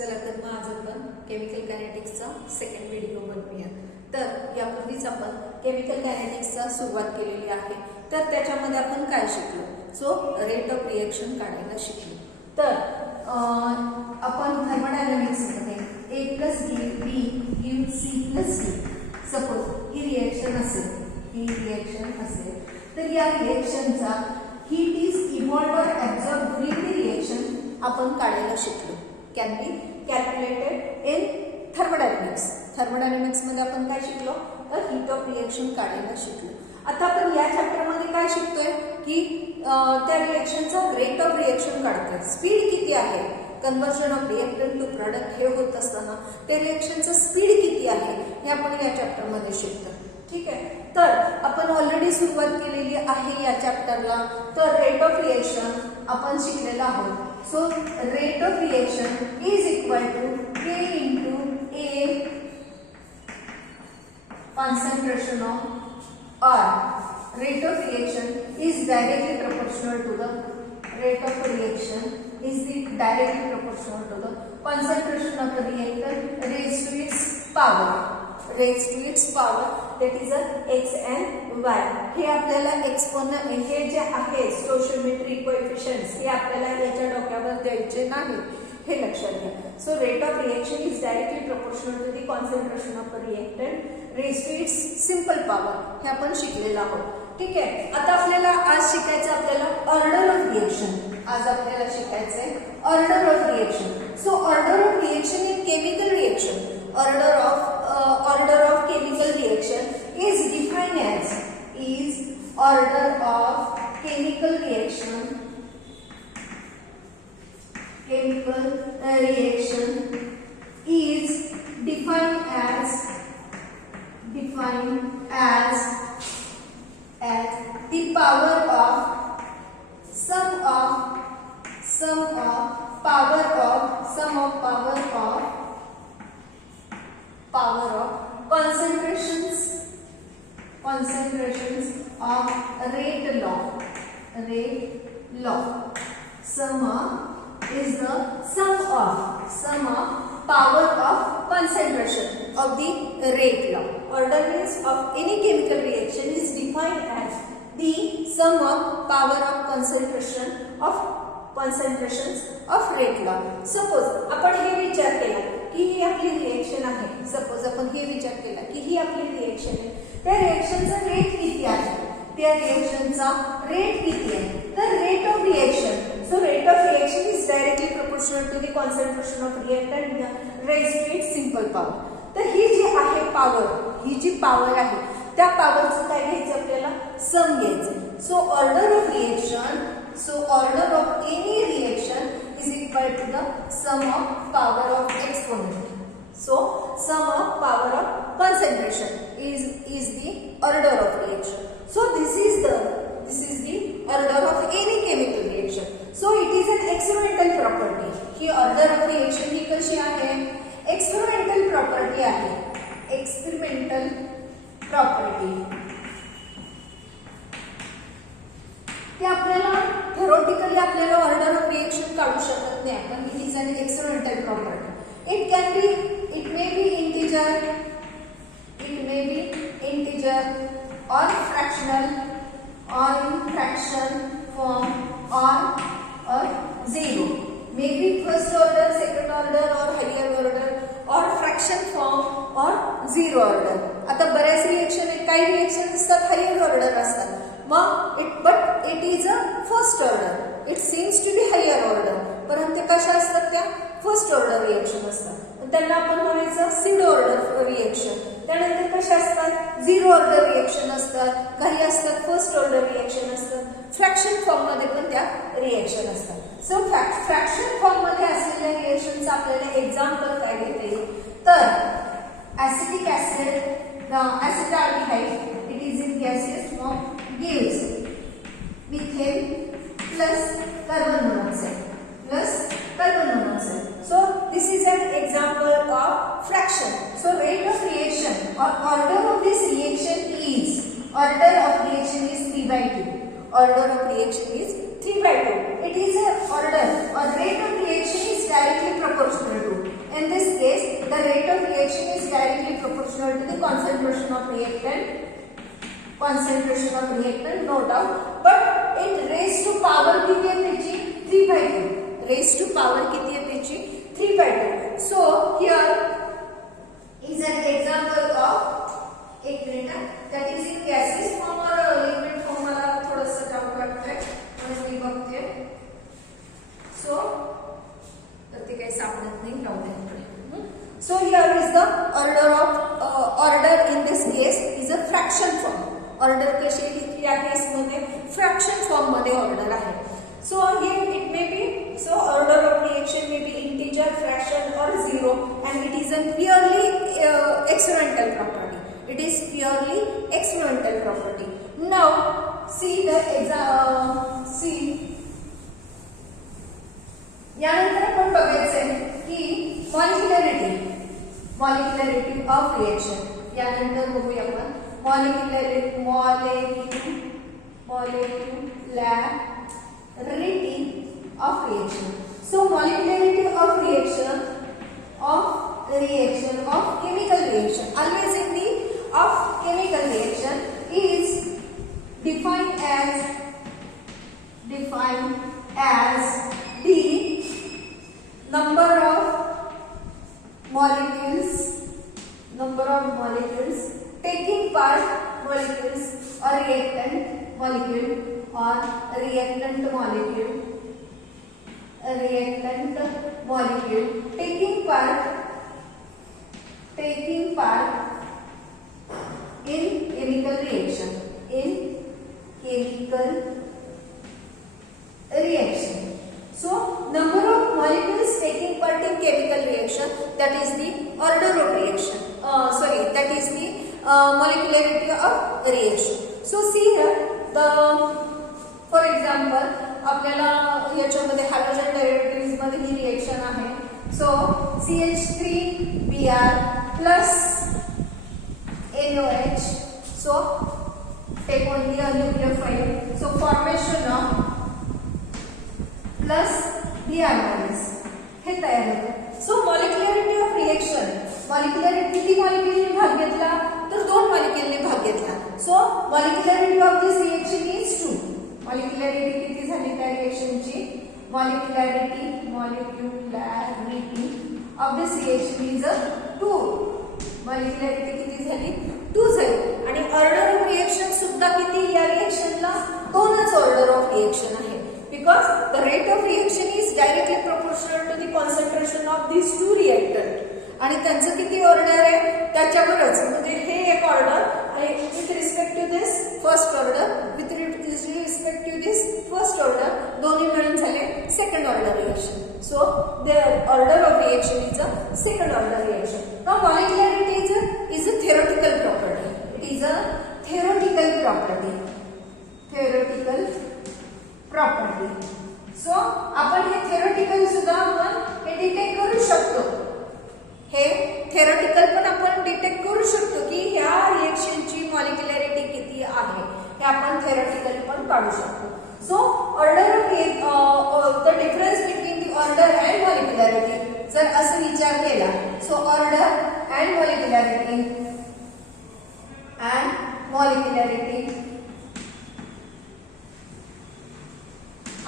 चला तर मग आज आपण केमिकल कायनेटिक्सचा सेकंड व्हिडिओ बनवूया. तर यापूर्वीच आपण केमिकल कायनेटिक्सचा सुरुवात केलेली आहे. तर त्याच्यामध्ये आपण काय शिकलो? सो रेट ऑफ रिएक्शन काढायला शिकलो. तर आपण थर्मोडायनामिक्स मध्ये A + B give C + D. Suppose he reaction असेल, तर या रिएक्शनचा हीट इज इव्हॉल्व्ड और ऍब्सॉर्ब्ड ड्यूरिंग द रिएक्शन आपण काढायला शिकलो. Can be calculated in thermodynamics. Thermodynamics मध्ये आपण काय शिकलो? तर हीट ऑफ रिएक्शन काढायला शिकलो. आता आपण या चॅप्टर मध्ये काय शिकतोय की त्या रिएक्शनचा रेट ऑफ रिएक्शन काढतोय. स्पीड किती आहे, conversion of reactant to product हे होत असताना त्या रिएक्शनचं स्पीड किती आहे हे आपण या चॅप्टर मध्ये शिकतो. ठीक आहे. तर आपण ऑलरेडी सुरुवात केलेली आहे या चॅप्टरला. तर रेट ऑफ रिएक्शन आपण शिकलेला आहोत. So rate of reaction is equal to K into A concentration of R. Rate of reaction is directly proportional to the rate of reaction is directly proportional to the concentration of the reactant raised to its power. Raised to its power, that is a x and y. हे आपल्याला exponent हे जे आहे stoichiometric coefficients हे आपल्याला याच्या डोक्यावर द्यायचे नाही, हे लक्षात घ्या. So rate of reaction is directly proportional to the concentration of the reactant raised to its simple power. हे आपण शिकलेलं आहोत. ठीक आहे. आता आपल्याला आज शिकायचं ऑर्डर ऑफ रिएक्शन. आज आपल्याला शिकायचंय order of reaction. So order of reaction in chemical reaction, order of chemical reaction is defined as order of chemical reaction is defined as the power of sum of power of concentrations of rate law. Sum is the sum of power of concentration of the rate law. Order means of any chemical reaction is defined as the sum of power of concentrations of rate law. Suppose आपण हे विचार केला की ही आपली reaction आहे. Suppose आपण हे विचार केला की ही आपली रिएक्शन आहे. त्या रिएक्शनचा रेट किती आहे? तर rate of reaction. So rate of reaction is directly proportional to the concentration of reactant raised to its simple power. तर ही जी आहे पॉवर, ही जी पॉवर आहे त्या पॉवरचं काय घ्यायचं आपल्याला? सम घ्यायचं. So order of any reaction is equal to the sum of power of exponent. So sum of power of concentration is the order of reaction. So this is the order of any chemical reaction. So it is an experimental property. He order of reaction ही कशी आहे? experimental property आहे. experimental property. ते आपल्याला theoretically आपल्याला order of reaction काढू शकत नाही आपण. It is an experimental property. It may be integer or fractional or in fraction form or zero. May be first order, second order or higher order or fraction form or zero order. आता बऱ्याच reaction आहेत, काही reaction असतात higher order असतात. मग but it is a first order. It seems to be higher order, परंतु ते कशा असतात? त्या फर्स्ट ऑर्डर रिएक्शन असतात. त्यांना आपण म्हणायचं सीड ऑर्डर रिएक्शन. त्यानंतर कशा असतात? झिरो ऑर्डर रिएक्शन असतात, काही असतात फर्स्ट ऑर्डर रिएक्शन असतात. फ्रॅक्शन फॉर्म मध्ये पण त्या रिएक्शन असतात. सो फ्रॅक्शन फॉर्म मध्ये असलेल्या रिएक्शनचा आपल्याला एक्झाम्पल काय देता येईल? तर acetic acid, acetaldehyde, it is in gaseous form, gives methane plus carbon monoxide. So this is an example of fraction. So rate of reaction or order of this reaction is 3/2. Order of reaction is 3/2. It is a order or rate of reaction is directly proportional to In this case, the rate of reaction is directly proportional to the concentration of reactant. Concentration of reactant, no doubt. But it raised to power किती आहे त्याची 3/2. Raised to power किती आहे त्याची 3/2. So here is an example of एक minute, that is in gaseous form or liquid form. मला थोडंसं doubt वाटतंय म्हणून मी बघते. So तर ते काही सापडत नाही, राहू द्या. So here is the order in this case is a fraction form. Order कशी आहे या केस मध्ये fraction form मध्ये order आहे. So here it may be, so order of reaction may be integer, fraction or zero, and it is a purely experimental property. It is purely experimental property. Now see the see यानंतर आपण बघायचंय की मॉलिक्युलॅरिटी of reaction. यानंतर बघूया आपण molecularity of reaction. So molecularity of reaction of chemical reaction, always in the of chemical reaction, is defined as the number of molecules taking part, molecules or reactant molecule taking part in chemical reaction. So number of molecules taking part in chemical reaction, that is the order of reaction. That is the molecularity of reaction. So see here, for example, आपल्याला याच्यामध्ये halogen derivatives मध्ये ही reaction आहे. So CH3Br plus NOH. So take only a nucleophile. So formation of plus Br minus हे तयार होतं. So molecularity of reaction, molecularity किती मॉलिक्युलने भाग घेतला तर 2 मॉलिक्युलने भाग घेतला. So molecularity of this reaction is 2. Molecularity किती झाली त्या रिएक्शनची? Molecularity of this reaction is 2. Molecularity किती झाली? 2 झाली. आणि ऑर्डर ऑफ रिएक्शन सुद्धा किती या रिएक्शनला? 2च ऑर्डर ऑफ रिएक्शन आहे. Because the rate of reaction is directly proportional to the concentration of these two reactant. आणि त्यांचं किती ऑर्डर आहे त्याच्यावरच, म्हणजे हे एक ऑर्डर आणि with respect to this first order, with respect to this first order, दोन्ही मिळून झाले second order reaction. So the order of reaction is a second order reaction. Now molecularity is a theoretical property. It is a theoretical property. So आपण हे theoretical सुद्धा आपण हे detect करू शकतो. हे theoretical पण आपण डिटेक्ट करू शकतो की ह्या रिएक्शनची मॉलिक्युलॅरिटी किती आहे हे आपण theoretical पण काढू शकतो. So order of the difference between the order and molecularity जर असं विचार केला, सो ऑर्डर अँड मॉलिक्युलॅरिटी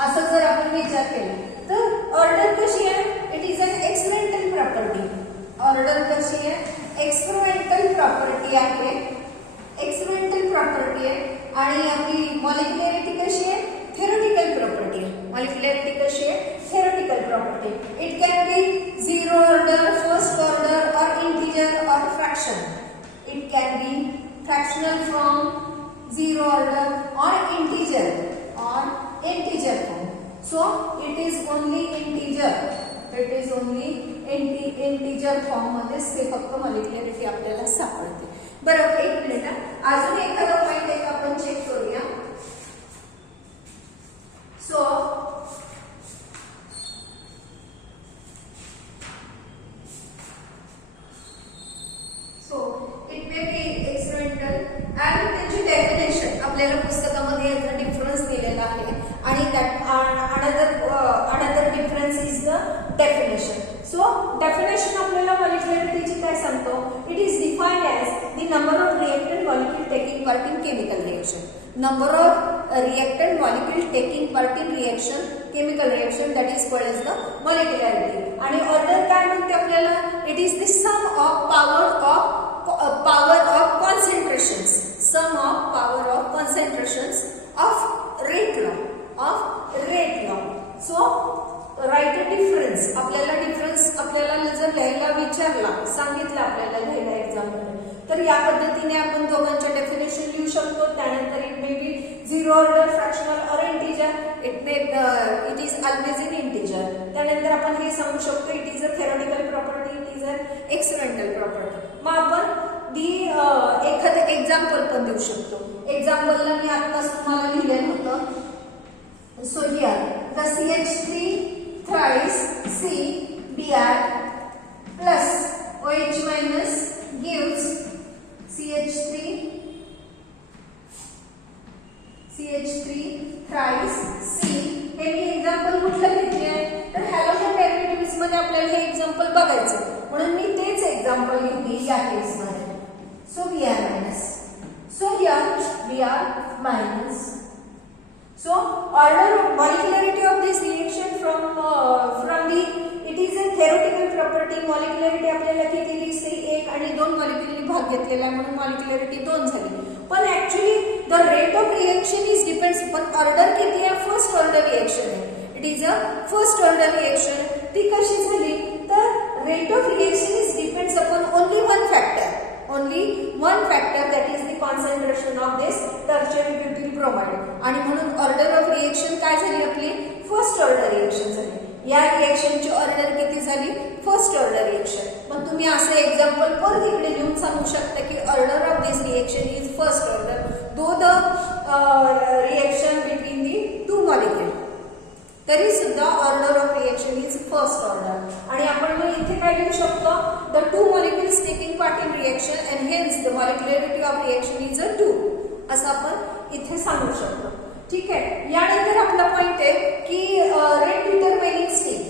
असं जर आपण विचार केला तर ऑर्डर कशी आहे? It is an experimental property. Order कशी आहे? एक्सपेरिमेंटल प्रॉपर्टी आहे. आणि आपली मॉलिक्युलॅरिटी कशी आहे? theoretical प्रॉपर्टी आहे. मॉलिक्युलॅरिटी कशी आहे? theoretical property. It can be 0 order, first order और इंटीजर और fraction. It can be fractional form, 0 order और integer form. So it is only integer. integer form मध्येच ते फक्त मॉलिक्युलॅरिटी आपल्याला सापडते. बरं, एक मिनिट, अजून एखादा पॉइंट एक आपण चेक करूया. So it may be experimental and त्याची डेफिनेशन आपल्याला पुस्तकामध्ये याचा डिफरन्स दिलेला आहे. आणि that another difference is the definition. So definition chemical reaction. Number of reactant molecule taking part in reaction, chemical reaction, that is called as the molecularity. आणि order काय म्हणते आपल्याला? It is the sum of power of concentrations, sum of power of concentrations of rate law. So write a difference. आपल्याला difference आपल्याला जर लिहायला विचारला, सांगितलं आपल्याला लिहायला एक्झाम मध्ये, तर या पद्धतीने आपण दोघांच्या डेफिनेशन लिहू शकतो. त्यानंतर it may be zero order fractional और integer, it is always in integer. त्यानंतर आपण हे सांगू शकतो it is a theoretical property, it is a experimental property. मग आपण एखादं एक्झाम्पल पण देऊ शकतो. एक्झाम्पलला मी आत्ताच तुम्हाला लिहिलेलं होतं. So here the CH3 thrice CBr plus OH minus gives CH3 thrice C. हे मी एक्झाम्पल कुठलं घेतले आहे? तर हॅलोजन डेरिव्हेटिव्ह्ज मध्ये आपल्याला हे एक्झाम्पल बघायचं, म्हणून मी तेच एक्झाम्पल घेतली या केस मध्ये. So Br minus, so here Br minus. So order of molecularity of this reaction from the, it is a theoretical property. molecularity आपल्याला किती दिसते? 1 आणि 2 मॉलिक्युलनी भाग घेतलेला आहे, म्हणून molecularity 2 झाली. पण actually the rate of reaction is depends, पण ऑर्डर किती आहे? फर्स्ट ऑर्डर रिएक्शन आहे. It is a first order reaction. ती कशी झाली? तर rate of reaction is depends upon only one factor, that is the concentration of this tertiary butyl bromide. आणि म्हणून ऑर्डर ऑफ रिएक्शन काय झाली आपली? फर्स्ट ऑर्डर रिएक्शन झाली. या रिएक्शनची ऑर्डर किती झाली? First order reaction. मग तुम्ही असं एक्झाम्पल परत इकडे लिहून सांगू शकता की order of this reaction is first order, though the reaction between the two molecule, तरी सुद्धा order of reaction is first order. आणि आपण मग इथे काय लिहू शकतो? The two molecules taking part in reaction and hence the molecularity of reaction is a 2, असं आपण इथे सांगू शकतो. ठीक आहे. यानंतर आपला पॉइंट आहे की रेट डिटरमाइनिंग स्टेप.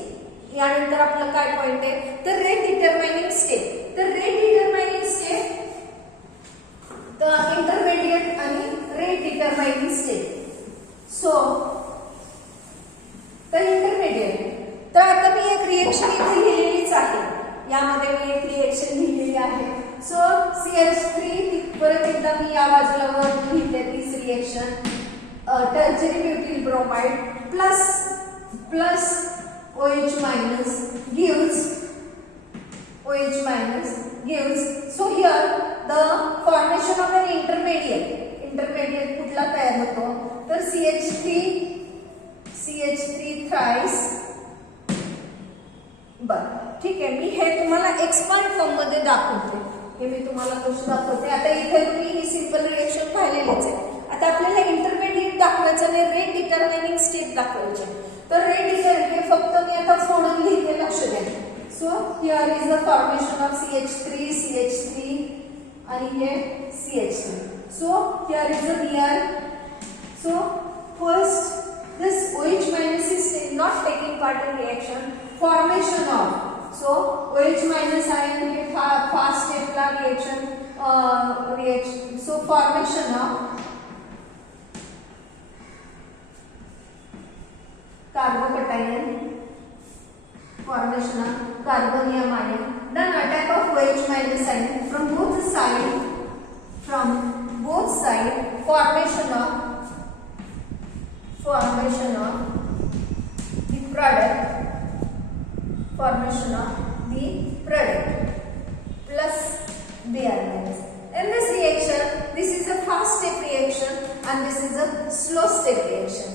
यानंतर आपलं काय पॉइंट आहे? तर रेट डिटरमाइनिंग स्टेप. तर rate determining step, the intermediate आणि रेट डिटरमाइनिंग स्टेप. सो तर इंटरमिडिएट, तर आता मी एक रिएक्शन इथे लिहिलेलीच आहे, यामध्ये मी एक रिएक्शन लिहिलेली आहे. सो CH3, परत एकदा मी या बाजूला वर लिहिते तीच reaction, tertiary butyl bromide plus OH minus gives so here the formation of an intermediate कुठला तयार होतो? तर CH3 thrice. बरं, ठीक आहे. मी हे तुम्हाला एक्सपांड फॉर्म मध्ये दाखवते, हे मी तुम्हाला कशी दाखवते. आता इथे तुम्ही ही सिंपल रिएक्शन पाहिलेलीच आहे. आता आपल्याला इंटरमिडिएट दाखवायचं आणि रेट डिटरमाइनिंग स्टेप दाखवायचे. तर रेट डिटरमाइनिंग हे फक्त मी आता फोडून लिहिते, लक्ष द्या. So here is the formation of CH3 आणि हे CH3. So here is the Br. So first this OH minus is not taking part in reaction, formation of, so OH minus ion K fast step ला reaction, so formation of carbocation, formation of carbonium ion, then attack of OH minus ion from both sides, formation of the product plus Br minus. In this reaction, this is a fast step reaction and this is a slow step reaction.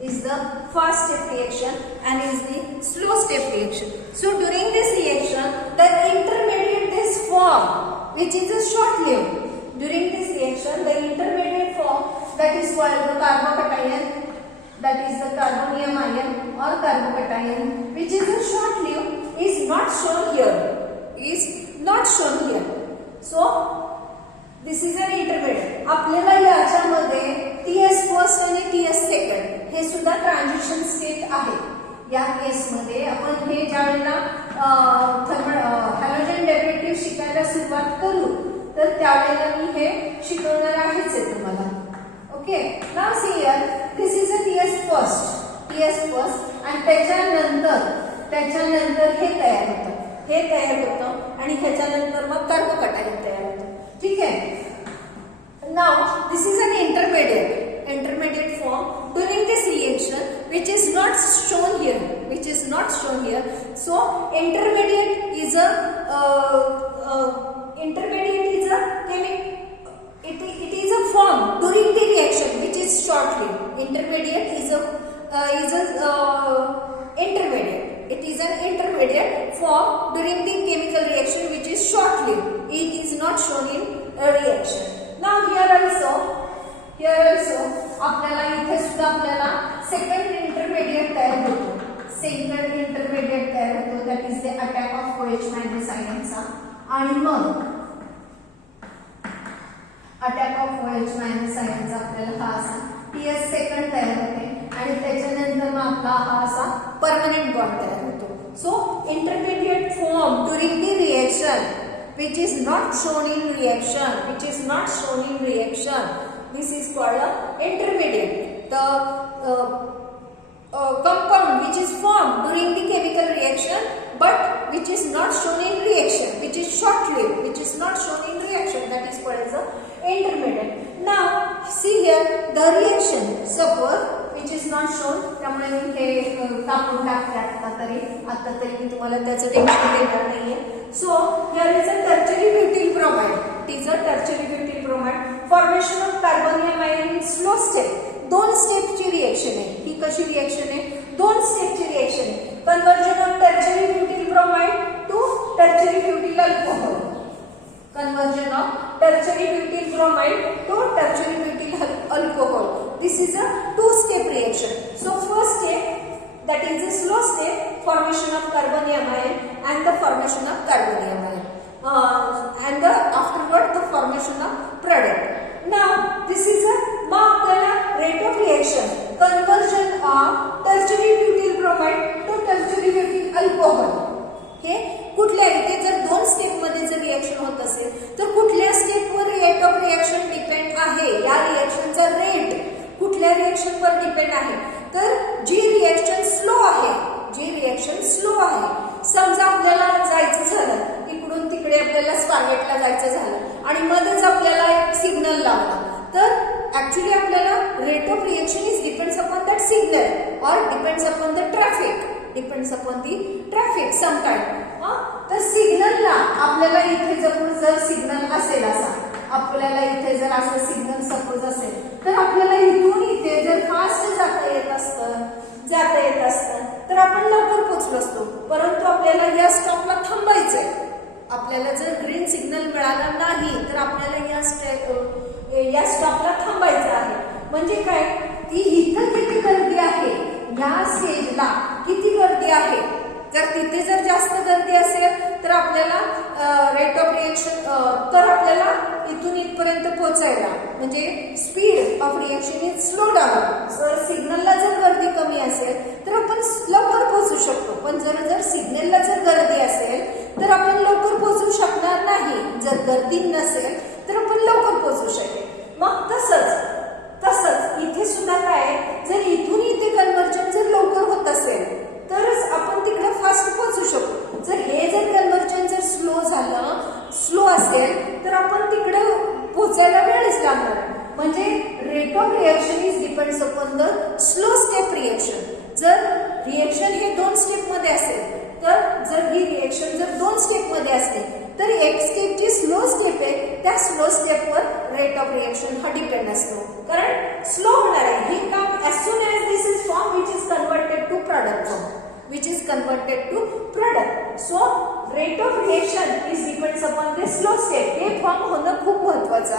Is the fast step reaction and is the slow step reaction. So during this reaction, the intermediate is formed, which is a short-lived. During this reaction, the intermediate form, that is called the carbocation, that is the carbonium ion or carbocation, which is a short-lived, is not shown here. So this is an intermediate. आपल्याला याच्यामध्ये TS first आणि TS second हे सुद्धा transition state आहे. या केस मध्ये आपण हे ज्यावेळेला हॅलोजन डेरिव्हेटिव्ह शिकायला सुरुवात करू, तर त्यावेळेला मी हे शिकवणार आहेच आहे तुम्हाला. Okay, now see here this is a TS first आणि त्याच्यानंतर हे तयार होतं आणि ह्याच्यानंतर मग कार्बोकॅटायन तयार होतं. ठीक आहे. Now this is an intermediate form during this reaction which is not shown here. So intermediate is a it is a form during the reaction which is short-lived. Intermediate is an intermediate form during the chemical reaction which is short-lived. It is not shown in a reaction. Now here also आपल्याला इथे सुद्धा आपल्याला second intermediate तयार होतो. That is the attack of OH minus आयनचा आणि मग attack of OH minus आयनचा आपल्याला हा असा TS सेकंड तयार होते आणि त्याच्यानंतर मग आपला हा असा परमनंट बॉन्ड तयार होतो. So intermediate form during the reaction which is not shown in reaction, this is called a intermediate. The compound which is formed during the chemical reaction but which is not shown in reaction, which is short-lived, which is not shown in reaction, that is called as a intermediate. Now see here the reaction suppose which is not shown, त्यामुळे मी हे टाकून टाकते आता तरी मी तुम्हाला त्याचं tension देणार नाहीये. So here is a tertiary butyl bromide. It is a tertiary butyl bromide. Formation of carbonium ion in slow step. 2 स्टेपची reaction आहे. ही कशी रिएक्शन आहे? 2 स्टेपची रिएक्शन आहे. Conversion of tertiary butyl bromide to tertiary butyl alcohol. Conversion of tertiary butyl bromide to tertiary butyl alcohol. This is a 2-step reaction. So first step, that is a slow step, formation of carbonium ion and the formation of carbonium ion, and afterward the formation of product. Now this is a rate of reaction, conversion of tertiary butyl bromide to tertiary butyl alcohol. हे कुठल्या इथे जर 2 step मध्ये जर reaction होत असेल तर कुठल्या स्टेपवर रेट ऑफ रिएक्शन डिपेंड आहे? या रिएक्शनचा रेट कुठल्या रिएक्शनवर डिपेंड आहे? तर जी रिएक्शन स्लो आहे, समजा आपल्याला जायचं झालं इकडून तिकडे, आपल्याला स्पार्गेटला जायचं झालं आणि मध्येच आपल्याला एक सिग्नल लावला, तर ऍक्च्युली आपल्याला rate of reaction is depends upon that signal और depends upon the traffic, sometime. तर सिग्नलला आपल्याला इथे जर सिग्नल असेल असा, आपल्याला इथे जर असं सिग्नल सपोज असेल तर आपल्याला इथून इथे जर फास्ट जाता येत असतं तर आपण लवकर पोहोचलो असतो. परंतु आपल्याला या स्टॉपला थांबायचंय. आपल्याला जर ग्रीन सिग्नल मिळाला नाही तर आपल्याला या स्टॉपला थांबायचं आहे. म्हणजे काय, ती इथं किती गर्दी आहे, या स्टेजला किती गर्दी आहे, जर तिथे जर जास्त गर्दी असेल तर आपल्याला रेट ऑफ रिएक्शन, तर आपल्याला इथून इथपर्यंत पोहोचायला म्हणजे speed of reaction is slow down. जर सिग्नलला जर गर्दी कमी असेल तर आपण लवकर पोहोचू शकतो, पण जर सिग्नलला जर गर्दी असेल तर आपण लवकर पोहोचू शकणार नाही. जर गर्दी नसेल तर आपण लवकर पोहोचू शकेल. मग तसंच इथे सुद्धा काय, जर इथून इथे कन्वर्जन जर लवकर होत असेल तरच आपण तिकडे फास्ट पोहोचू शकतो. जर कन्वर्जन जर स्लो असेल तर आपण तिकडे पोहोचायला वेळच लागणार. म्हणजे rate of reaction is depends upon the slow step reaction. जर रिएक्शन हे 2 स्टेप मध्ये असेल तर जर ही रिएक्शन जर 2 स्टेप मध्ये असली तर एक स्टेप जी स्लो स्टेप आहे त्या स्लो स्टेपवर रेट ऑफ रिएक्शन हा डिपेंड असतो, कारण स्लो होणार आहे. हे काम as soon as this is formed which is converted to product. So rate of reaction is depends upon the slow step. हे फॉर्म होणं खूप महत्वाचं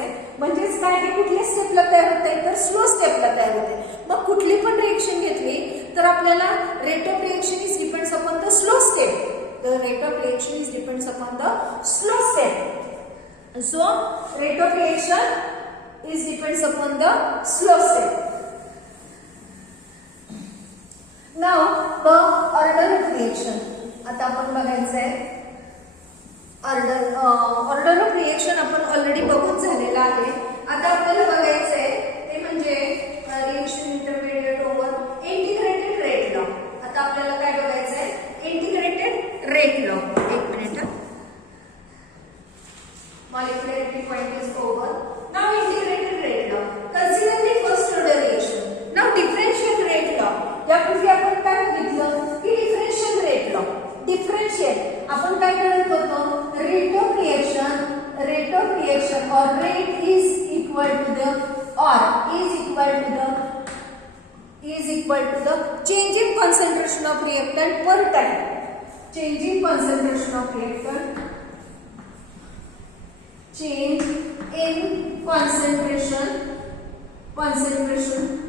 आहे. म्हणजेच काय, हे कुठल्या स्टेपला तयार होते तर स्लो स्टेपला तयार होते. मग कुठली पण रिएक्शन घेतली तर आपल्याला rate of reaction is depends upon the slow step. The rate of reaction is depends upon the slow step. So rate of reaction is depends upon the slow step. Now the order of reaction. आता आपण बघायचं आहे order of reaction आपण already बघून झालेला आहे. आता आपल्याला बघायचंय ते म्हणजे reaction intermediate over integrated rate law. आता आपल्याला काय बघायचंय इंटिग्रेटेड रेट लॉ. एक minute. Molecularity point is over. Now integrated rate law. Consider the first order reaction. Now differential rate law. यापूर्वी आपण काय बघितलं की differential rate law. Differential आपण काय करत होतो rate of reaction or rate is equal to the change in concentration of reactant per time. Change in concentration of reactant. Change in concentration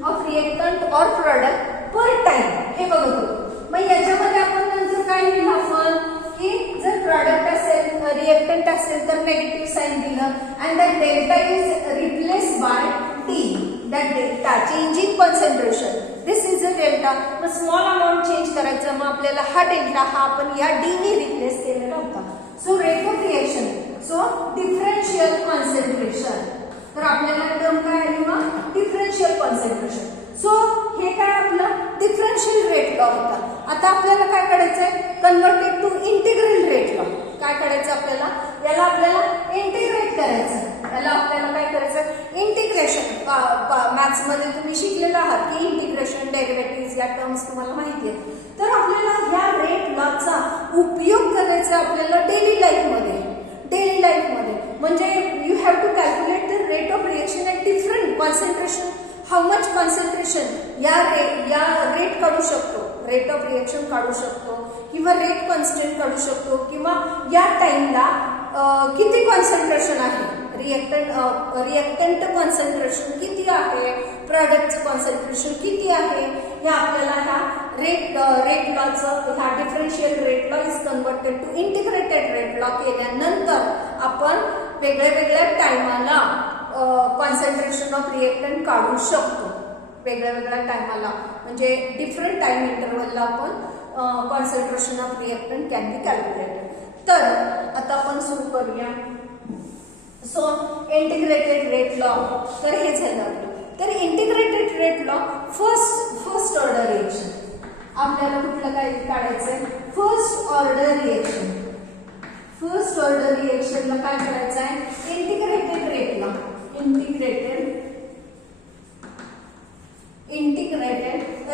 of reactant or product per time. हे बघत होतो. मग याच्यामध्ये आपण नंतर काय लिहिलं आपण की जर प्रॉडक्ट असेल रिएक्टंट असेल तर नेगेटिव्ह साइन दिलं and that delta is replaced by T. That delta change in concentration. This is a delta. मग स्मॉल अमाउंट चेंज करायचं. मग आपल्याला हा डेल्टा हा आपण या D ने रिप्लेस केलेला होता. So rate of reaction. So differential concentration. तर आपल्याला टर्म काय आली मग डिफरन्शियल कॉन्सन्ट्रेशन. सो हे काय आपलं डिफरन्शियल रेट लॉ होता. आता आपल्याला काय करायचंय converted to integral rate law. काय करायचं आपल्याला याला आपल्याला इंटिग्रेट करायचं. याला आपल्याला काय करायचं इंटिग्रेशन. मॅथ्स मध्ये तुम्ही शिकलेला आहात की इंटिग्रेशन डेरिव्हेटिव्ह या टर्म्स तुम्हाला माहिती आहेत. तर आपल्याला या रेट लॉचा उपयोग करायचा आपल्याला डेली लाईफमध्ये म्हणजे you have to calculate the rate of reaction at different concentration. How much concentration या रेट काढू शकतो. रेट ऑफ रिएक्शन काढू शकतो किंवा रेट कॉन्स्टंट काढू शकतो किंवा या टाइमला किती कॉन्सन्ट्रेशन आहे रिएक्टंट कॉन्सन्ट्रेशन किती आहे प्रॉडक्टचं कॉन्सन्ट्रेशन किती आहे हे आपल्याला ह्या रेट लॉचं ह्या differential rate law is converted to integrated rate law केल्यानंतर आपण वेगळ्या टाइमाला कॉन्सन्ट्रेशन ऑफ रिएक्टंट काढू शकतो. वेगळ्या टाइमाला म्हणजे डिफरंट टाइम इंटरवलला आपण concentration of reactant can be calculated. तर आता आपण सुरू करूया. So integrated rate law. तर हे झालं आपलं. तर integrated rate law first order reaction. आपल्याला कुठलं काय काढायचंय first order reaction. First order रिएक्शनला काय करायचं आहे integrated rate law. Integrated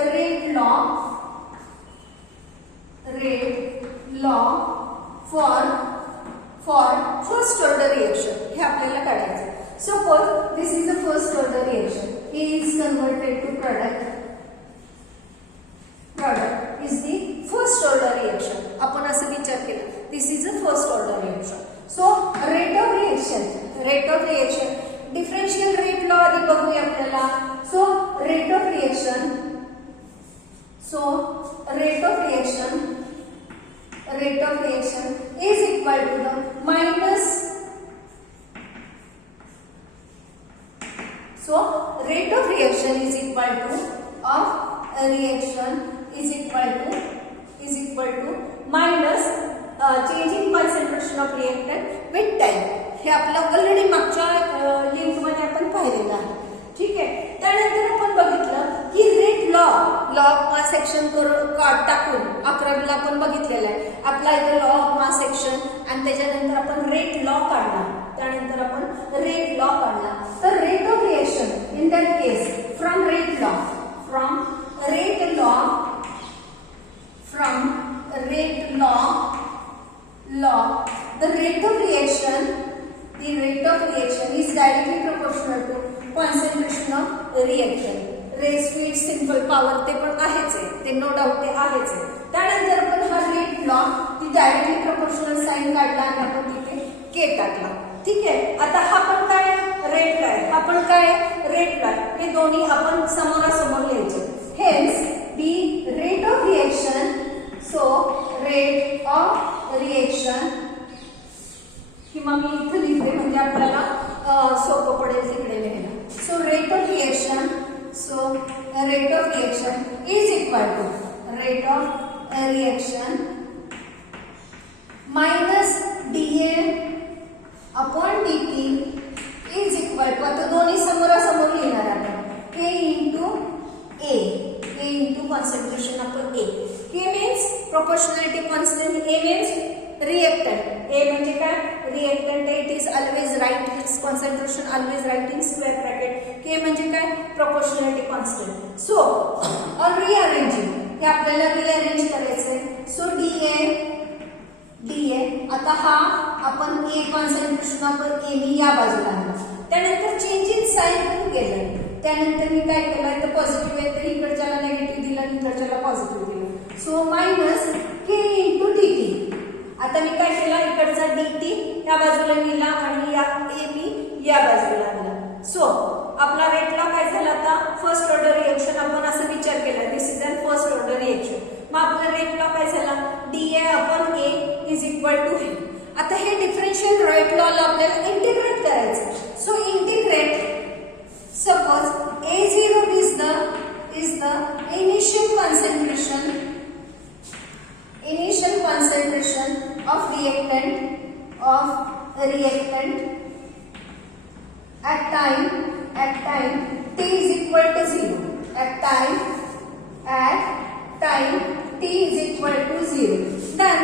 rate law for first order reaction हे आपल्याला काढायचं. Suppose this is the first order reaction. A is converted to product is the first order reaction. आपण असं विचार केला this is the first order reaction. So rate of reaction differential rate law आधी बघूया आपल्याला. So rate of reaction is equal to the minus. So rate of reaction is equal to minus changing concentration of reactant with time. हे आपलं already मागच्या link मध्ये आपण पाहिलेलं आहे. ठीक आहे. त्यानंतर आपण बघितलं की रेट लॉ सेक्शन टाकून 11वीला आपण बघितलेलं आहे. Apply the law of mass section आणि त्याच्यानंतर आपण रेट लॉ काढला. त्यानंतर आपण रेट लॉ काढला. तर rate of reaction in that case from rate law the rate of reaction is directly proportional to concentration of reaction. Rate speed simple power ते पण आहेच आहे. ते नो डाऊट ते आहेच आहे. त्यानंतर आपण हा रेट लॉ ती डायरेक्टली प्रोपोर्शनल साइन काढला आणि आपण तिथे के टाकला. ठीक आहे. आता हा पण काय रेट काय हा पण काय रेट काय हे दोन्ही आपण समोरासमोर लिहायचे. Hence the rate of reaction. So rate of reaction किंवा मी इथे लिहिते म्हणजे आपल्याला सोपं पडेल तिकडे लिहायला. So rate of reaction is equal to rate of reaction minus dA upon dt is equal equal to, आता दोन्ही समोरासमोर लिहिणार आपण, K into A, K into concentration upon A. K means proportionality constant, A means reactant. A म्हणजे काय, reactant. It is always right, it's concentration always right in square bracket. K म्हणजे काय, proportionality constant. So on rearranging, हे आपल्याला rearrange करायचंय. So DA, आता हा आपण A कॉन्सन्ट्रेशन आपण A मी या बाजूला आणला, त्यानंतर चेंज इन साइन पण केलं. त्यानंतर मी काय केलं, तर पॉझिटिव्ह आहे तर इकडच्याला नेगेटिव्ह दिलं, इकडच्याला पॉझिटिव्ह दिलं. So minus K into DT. आता मी काय केला, इकडचा DT या बाजूला नेला आणि या A मी या बाजूला आणला. सो आपला रेटला काय झालं, आता फर्स्ट ऑर्डर रिएक्शन आपण असं विचार केला, this is an first order reaction. मग आपल्या रेटला काय झाला, DA upon A is equal to हे. आता हे डिफरन्शियल रेट लॉला आपल्याला इंटिग्रेट करायचं. So integrate, suppose A0 is the initial concentration of reactant at time t is equal to 0, at time t is equal to 0. Then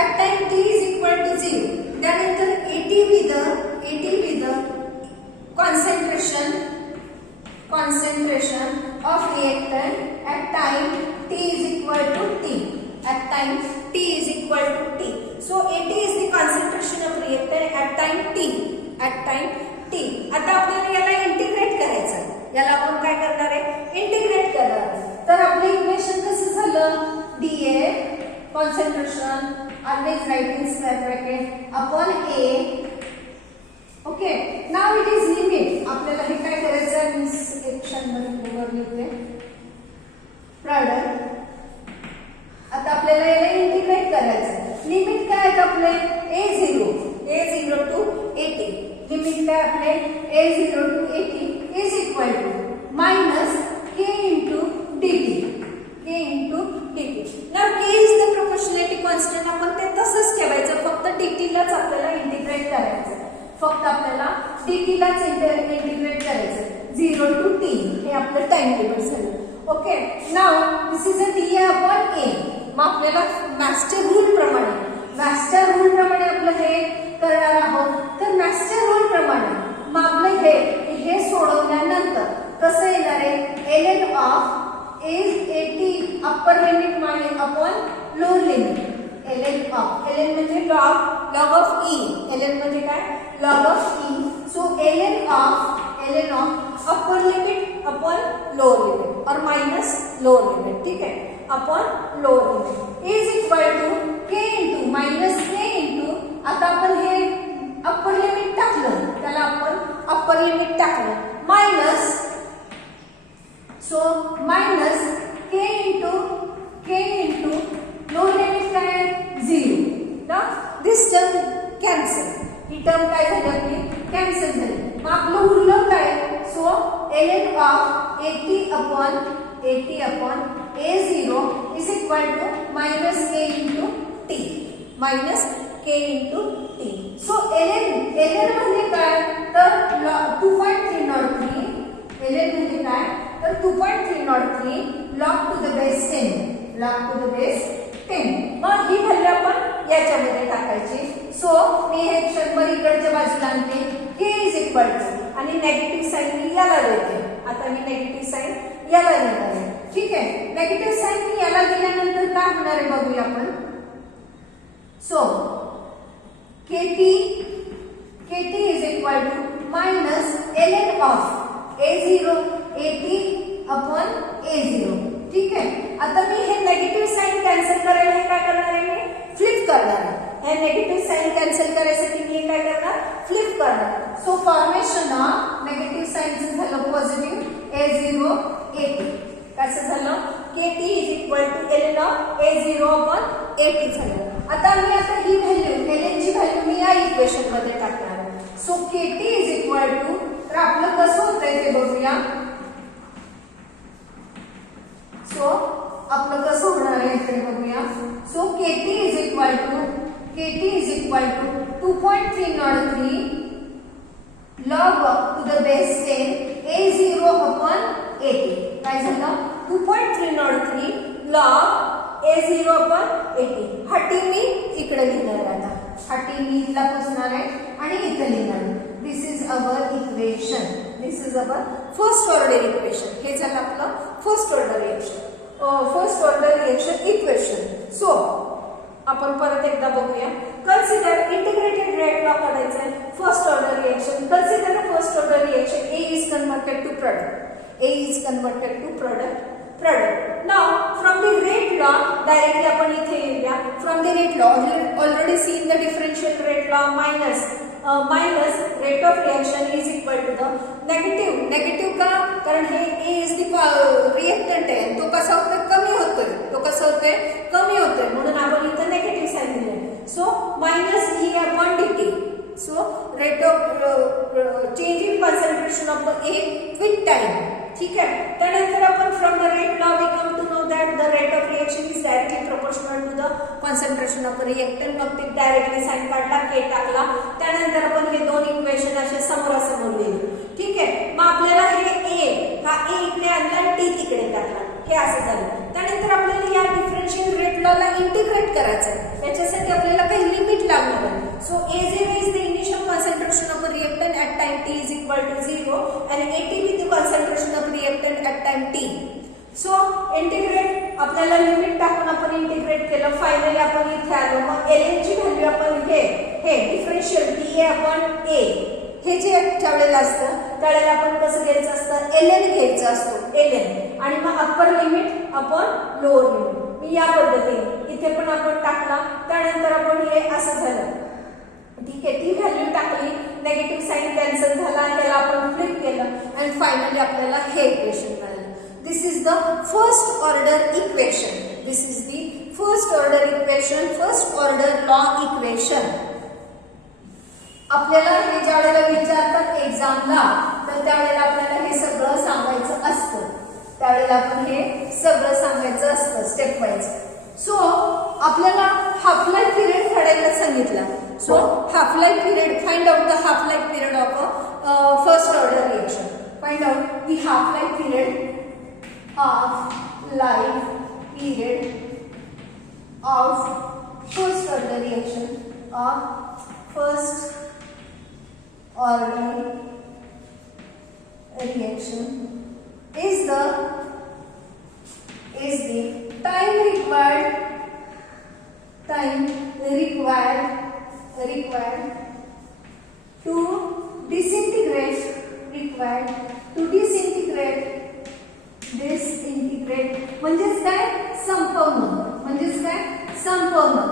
at time t is equal to 0, त्यानंतर AT with the concentration of reactant at time t is equal to t, at time t is equal to t. So AT is the concentration of reactant at time t. आता आपल्याला याला integrate करायचं, याला आपण काय करणार आहे, integrate करणार आहे. तर आपलं इक्वेशन कसं झालं, DA concentration always right in square bracket upon A. Okay, now it is limit. आपल्याला हे काय करायचं, मी सेक्शन मध्ये लिहिते प्रॉडक्ट. आता आपल्याला याला इंटिग्रेट करायचं. लिमिट काय आहेत आपले, A0 टू AT. लिमिट काय आपले, A0 to AT is equal to minus K into DT. नाव K is the proportionality constant. आपण ते तसंच ठेवायचं, फक्त DT लाच आपल्याला इंटिग्रेट करायचं. फक्त आपल्याला DT लाच इंटिग्रेट करायचं. 0 टू T हे आपलं टाइम टेबल झालं. Okay, now this is a DA upon A. मग आपल्याला मॅक्सच्या रूल प्रमाणे आपलं हे करणार आहोत. तर मॅक्सच्या रूल प्रमाणे मग आपलं हे सोडवल्यानंतर कसं येणार आहे, ln of AT upper limit minus upon lower limit. ln म्हणजे log ऑफ E. ln म्हणजे काय, log of E. So ln of upper limit upon lower limit or minus lower limit, ठीक आहे, upon lower limit is equal to K into minus K into, आता आपण हे upper limit टाकलं, त्याला आपण अप्पर लिमिट टाकलं, minus, so minus K into lower limit काय 0. ना दिस टर्म कॅन्सल, ही टर्म काय झाली आपली, कॅन्सल झाली. मग आपलं उरलं काय, so ln of AT upon A0 is equal to minus K into T, minus K into T. So ln म्हणजे काय, तर 2.303. ln म्हणजे काय, तर 2.303 log to the base 10. मग ही व्हॅल्यू आपण याच्यामध्ये टाकायची. सो मी हे 100 इकडच्या बाजूला आणते, K इज इक्वल टू, आणि नेगेटिव्ह साइन मी याला देते. आता मी नेगेटिव्ह साइन याला देणार आहे, ठीक आहे. नेगेटिव्ह साइन मी याला दिल्यानंतर काय होणार आहे बघूया आपण. So KT is equal to minus ln of A0 AT upon A0, ठीक आहे. आता मी हे नेगेटिव्ह साइन कॅन्सल करायला हे काय करणार आहे, मी फ्लिप करणार आहे. हे नेगेटिव्ह साइन कॅन्सल करायसाठी मी काय करणार, फ्लिप करणार. सो फॉर्मेशन ऑफ नेगेटिव्ह साइनचं झालं पॉझिटिव्ह, A0 AT कसं झालं, KT is equal to ln of A0 upon AT झालं. आता ही व्हॅल्यू ln ची व्हॅल्यू मी या इक्वेशन मध्ये टाकणार आहे. So KT is equal to, तर आपलं कसं होतंय ते बघूया. सो आपलं कसं होणार आहे ते बघूया. So KT is equal to 2.303 log to the base 10 A0 upon 80. काय झालं 2.303 log A0 upon 80. हा टी मी इकडे लिहिणार आहे आता. हा टी मी इथला पुसणार आहे आणि इथे लिहिणार आहे. This is our equation. This is our first order equation. हे झालं आपलं first order reaction. First order reaction equation. So आपण परत एकदा बघूया. कन्सिडर इंटिग्रेटेड रेट लॉ काढायचा आहे. First order reaction. Consider the first order reaction. A is converted to product. A is converted to product. Now from the rate law directly आपण इथे येऊया. From the rate law already seen the differential rate law minus rate of reaction is equal to the negative का कारण हे A is the reactant आहे. तो कसा होतोय कमी होतोय. तो कसा होतोय कमी होतोय म्हणून आपण इथे नेगेटिव्ह साइन दिले. So minus E upon dt. So rate of change in concentration of A with time. ठीक आहे. त्यानंतर आपण from the rate law we come to know that the rate of reaction is directly proportional to the concentration of reactant. मग ते directly sign काढला K टाकला. त्यानंतर आपण हे दोन इक्वेशन असे समोरासमोर लिहिले. ठीक आहे. मग आपल्याला हे A इकडे आणला T तिकडे टाकला. हे असं झालं. त्यानंतर आपल्याला या डिफरन्शियल रेट लॉला इंटिग्रेट करायचं आहे. त्याच्यासाठी आपल्याला काही लिमिट लागणार आहे. So A0 is the initial concentration of reactant at time T is equal to 0 and AT with the concentration of reactant at time T. So integrate आपल्याला लिमिट टाकून आपण इंटिग्रेट केलं. फायनली आपण इथे आलो. मग ln ची व्हॅल्यू आपण हे डिफरन्शियल DA अपॉन A हे जे त्यावेळेला असतं त्यावेळेला आपण कसं घ्यायचं असतं ln घ्यायचं असतो ln आणि मग upper limit upon lower limit. मी या पद्धतीने इथे पण आपण टाकला. त्यानंतर आपण हे असं झालं. ठीक आहे. ती व्हॅल्यू टाकली. नेगेटिव्ह साइन कॅन्सल झाला. ह्याला आपण फ्लिप केलं आणि फायनली आपल्याला हे इक्वेशन मिळालं. This is the first order equation. This is the first order equation. First order law equation. आपल्याला हे ज्या वेळेला विचारतात एक्झामला तर त्यावेळेला आपल्याला हे सगळं सांगायचं असतं. त्यावेळेला आपण हे सगळं सांगायचं असतं स्टेप वाईज. सो आपल्याला हाफ लाईफ पिरियड काढायला सांगितला. So half life period find out the half life period of first order reaction. Find out the half life period of first order reaction of first order reaction is the time required to disintegrate म्हणजेच काय संपवणं.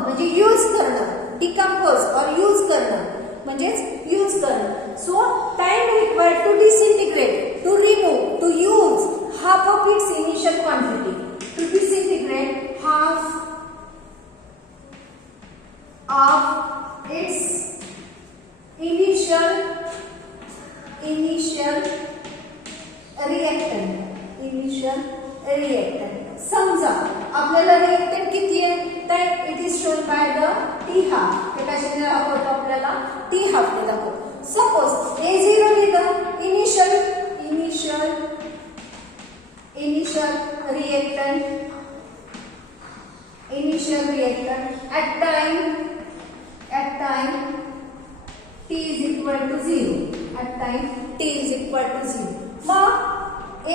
म्हणजे use करणं. Decompose और use करणं म्हणजेच use करणं. So time required to disintegrate, to remove, to use half of its initial quantity. To disintegrate half of its initial reactant. समजा आपल्याला रिएक्टंट किती आहे तर it is shown by the T half. हे कशाने दाखवतो आपल्याला T हाफ ने दाखवतो. Suppose A0 is the initial reactant at time T is equal to 0. At time T is equal to 0. मग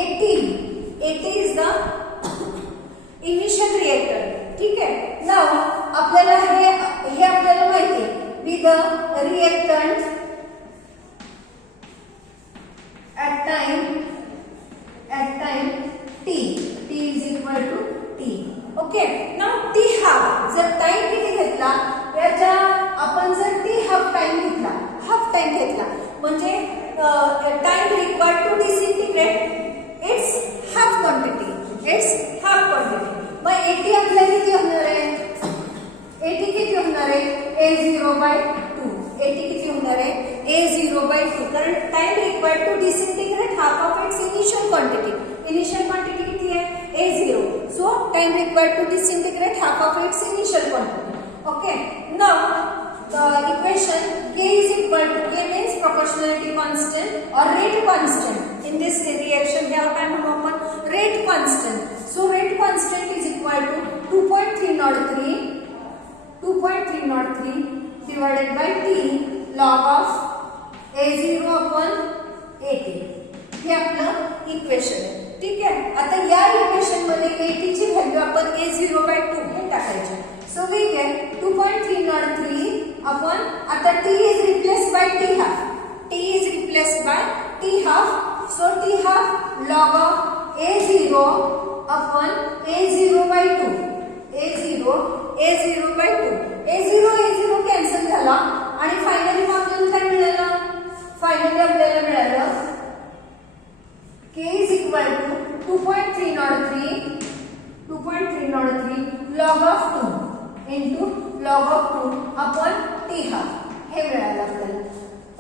AT is the initial reactant. ठीक आहे. नाव आपल्याला हे आपल्याला माहिती आहे. Be the reactant at time T. T is equal to T. Okay. Now T half जर time किती घेतला याच्या आपण जर T हाफ टाइम घेतला म्हणजे time required to disintegrate its half quantity. मग AT आपल्याला किती होणार आहे? AT किती होणार आहे? A0/2. AT किती होणार आहे? A0/2. कारण time required to disintegrate half of its initial quantity किती आहे? A0. So time required to disintegrate half of its initial quantity. Okay. Now the equation K is equal to K means proportionality constant or rate constant in this reaction. ह्याला काय म्हणू आपण rate constant. So rate constant is equal to 2.303 divided by t log of a0 upon at. हे आपलं equation आहे. ठीक आहे. आता या इक्वेशन मध्ये at ची व्हॅल्यू आपण a0/2 हे टाकायची. सो वी गेट 2.303 upon आता t is replaced by t half. T is replaced by t half. So t half log of a0 upon a0/2. a0 cancel झाला आणि फायनली आपल्याला काय मिळालं? फायनली आपल्याला मिळालं k is equal to 2.303 log of 2 into log of 2 upon t half. हे मिळालं आपल्याला.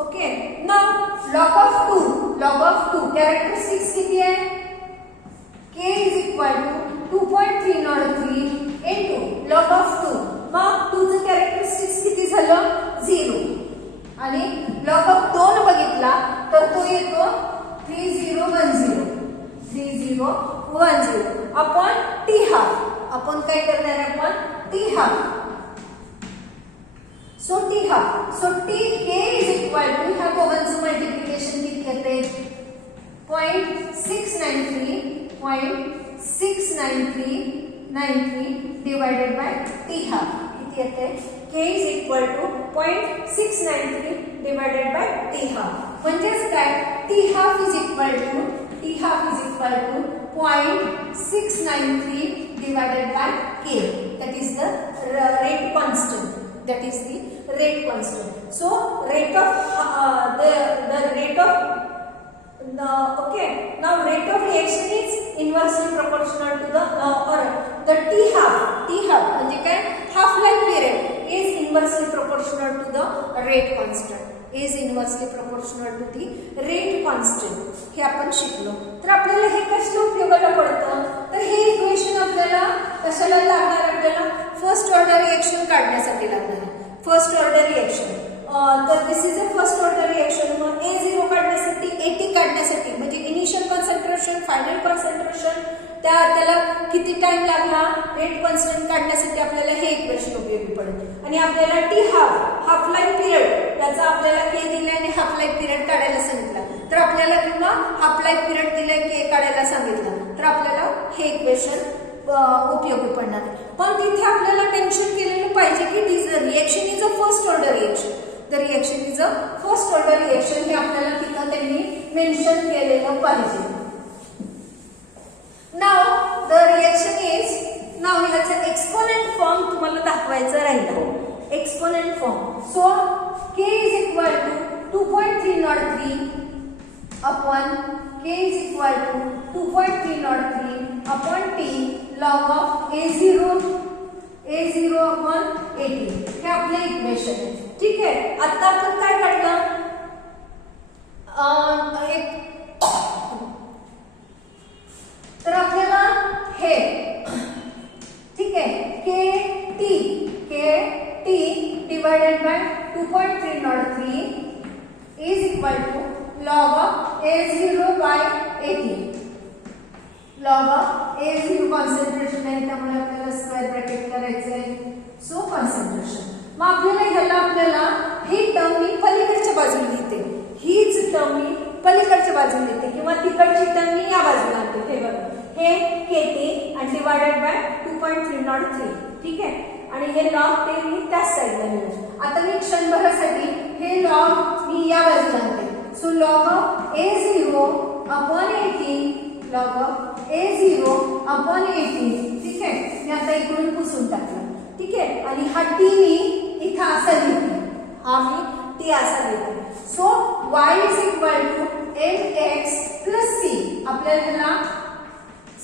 Okay. Now log of 2 characteristics किती आहे? k is equal to 2.303 into log of 2. मग 2 चं कॅरेक्टरिस्टिक्स किती झालं? 0. आणि log of 2 बघितला तर तो येतो 3010 अपॉन t half. आपण काय करणार आहे? आपण t half. So t half. So t k is equal to ह्या दोघांचं मल्टिप्लिकेशन किती येते? 0.693 divided by t half. किती येते? k is equal to 0.693 divided by t half. म्हणजेच काय? t half is equal to 0.693 divided by k. That is the rate constant. So rate of the rate of okay. Now rate of reaction is inversely proportional to the or the t half म्हणजे काय? Half life period is inversely proportional to the rate constant. हे आपण शिकलो. तर आपल्याला हे कशाला उपयोगाला पडतं? तर हे इक्वेशन आपल्याला कशाला लागणार? आपल्याला फर्स्ट ऑर्डर रिएक्शन काढण्यासाठी लागणार आहे. First order reaction. तर this is a first order reaction. मग a0 काढण्यासाठी at काढण्यासाठी म्हणजे इनिशियल कॉन्सन्ट्रेशन, फायनल कॉन्सन्ट्रेशन, त्याला किती टाइम लागला? रेट कॉन्स्टंट काढण्यासाठी आपल्याला हे इक्वेशन उपयोगी पडेल. आणि आपल्याला टी हाफ लाईफ पिरियड त्याचा आपल्याला के दिलाय आणि हाफ लाईफ पिरियड काढायला सांगितलं. तर आपल्याला किंवा हाफ लाईफ पिरियड दिलाय के काढायला सांगितलं तर आपल्याला हे इक्वेशन उपयोगी पडणार आहे. पण तिथे आपल्याला मेन्शन केलेलं पाहिजे की this reaction is a first order reaction. The reaction is a first order reaction हे आपल्याला तिथं त्यांनी मेन्शन केलेलं पाहिजे. Now the reaction is now ह्याचा एक्सपोनेंट फॉर्म तुम्हाला दाखवायचा राहिला. Exponent form. So k is equal to 2.303 upon k is equal to 2.303 upon t log of a0 upon at. हे आपले इक्वेशन आहे. ठीक आहे. आता आपण काय काढलं? तर आपल्याला हे ठीक आहे k t divided by 2.303 is equal to log of a0 by at. Log of a0 concentration आहे त्यामुळे आपल्याला स्क्वेअर ब्रॅकेट करायचं आहे. So concentration. मग आपल्याला ही टर्म मी पलीकडच्या बाजूला लिहिते. हीच टर्म मी पलीकडच्या बाजूला लिहिते किंवा तिकडची टर्म मी या बाजूला आणते. हे बघा हे kt आणि डिवाइडेड बाय 2.303. ठीक आहे. आणि हे लॉग ते मी त्याच साईडला लिहिलं. आता मी क्षणभरासाठी हे लॉग मी या बाजूला आणते. So log of a0 upon at log of a0 upon at. ठीक आहे. मी आता इकडून पुसून टाकलं. ठीक आहे. आणि हा टी मी इथं असा लिहिते. हा मी टी असा लिहिते. So y is equal to mx plus c. आपल्याला ह्याला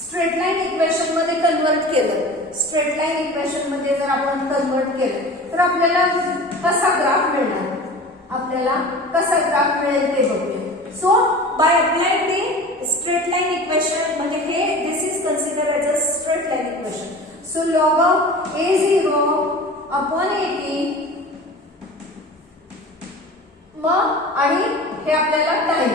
स्ट्रेट लाईन इक्वेशन मध्ये कन्वर्ट केलं. स्ट्रेट लाईन इक्वेशन मध्ये जर आपण कन्वर्ट केलं तर आपल्याला कसा ग्राफ मिळणार? आपल्याला कसा ग्राफ मिळेल ते बघूया. So by applying the straight line equation म्हणजे हे this is consider as a straight line equation. So log of a0 upon at मग आणि हे आपल्याला टाइम,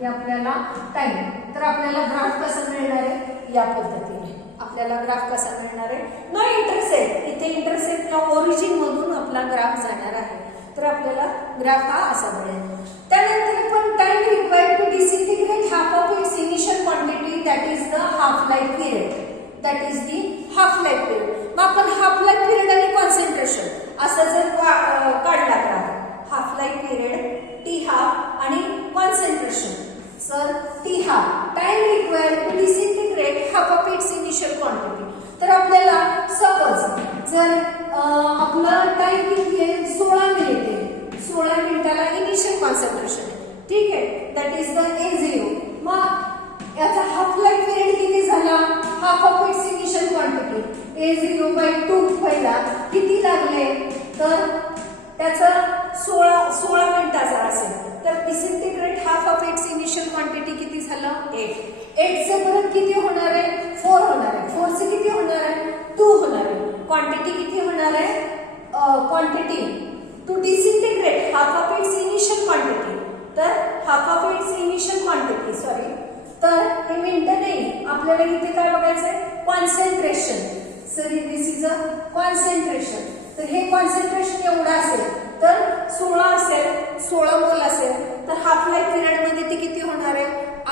हे आपल्याला टाइम. तर आपल्याला ग्राफ कसा मिळणार आहे या पद्धतीने. आपल्याला ग्राफ कसा मिळणार आहे, न इंटरसेक्ट, इथे इंटरसेक्टला ओरिजिन मधून आपला ग्राफ जाणार आहे. तर आपल्याला ग्राफ हा असा मिळेल. त्यानंतर आपण time required to disintegrate half of its initial quantity that is the half life period, that is the half life period. मग आपण हाफ लाईफ पिरियड आणि कॉन्सन्ट्रेशन असं जर काढला graph, half life period t half आणि concentration सर t half, time required to disintegrate half of its initial quantity. तर आपल्याला सपोज जर आपलं टाइम किती आहे 16 मिनिट आहे, 16 मिनिटाला इनिशियल कॉन्सन्ट्रेशन आहे, ठीक आहे, दॅट इज द A0. मग याचा हाफ लाईफ पिरियड किती झाला, half of its initial quantity A0/2 पहिला किती लागले, तर त्याचं 16 मिनिटाचा असेल. तर disintegrate half of its initial quantity किती झालं 8. 8 चे परत किती होणार आहे 4 होणार आहे. 4 चे किती होणार आहे 2 होणार आहे. क्वांटिटी किती होणार आहे, quantity to disintegrate half of its initial quantity. तर half of its initial quantity sorry, तर हे मिनिटं नाही, आपल्याला इथे काय बघायचंय concentration. Sorry this is a concentration. तर हे कॉन्सन्ट्रेशन एवढं असेल, तर 16 असेल, 16 मोल असेल, तर हाफ लाईफ पिरियड मध्ये ते किती होणार आहे